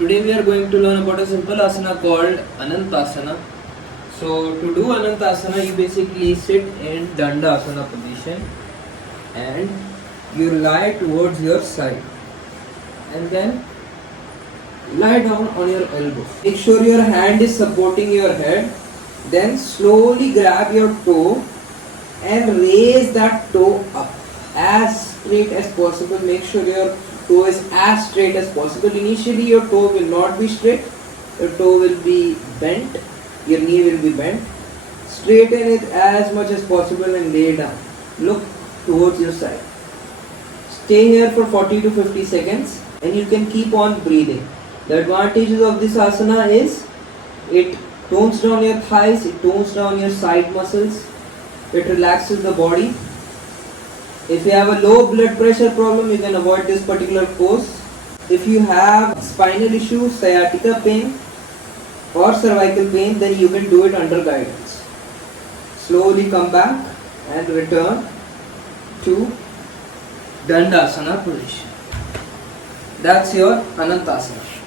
Today we are going to learn about a simple asana called Anantasana. So to do Anantasana, you basically sit in Dandasana position and you lie towards your side and then lie down on your elbow. Make sure your hand is supporting your head. Then slowly grab your toe and raise that toe up as straight as possible. Make sure your toe is as straight as possible. Initially your toe will not be straight, your toe will be bent, your knee will be bent. Straighten it as much as possible and lay down. Look towards your side. Stay here for 40 to 50 seconds and you can keep on breathing. The advantages of this asana is it tones down your thighs, it tones down your side muscles, it relaxes the body. If you have a low blood pressure problem, you can avoid this particular pose. If you have spinal issues, sciatica pain or cervical pain, then you can do it under guidance. Slowly come back and return to Dandasana position. That's your Anantasana.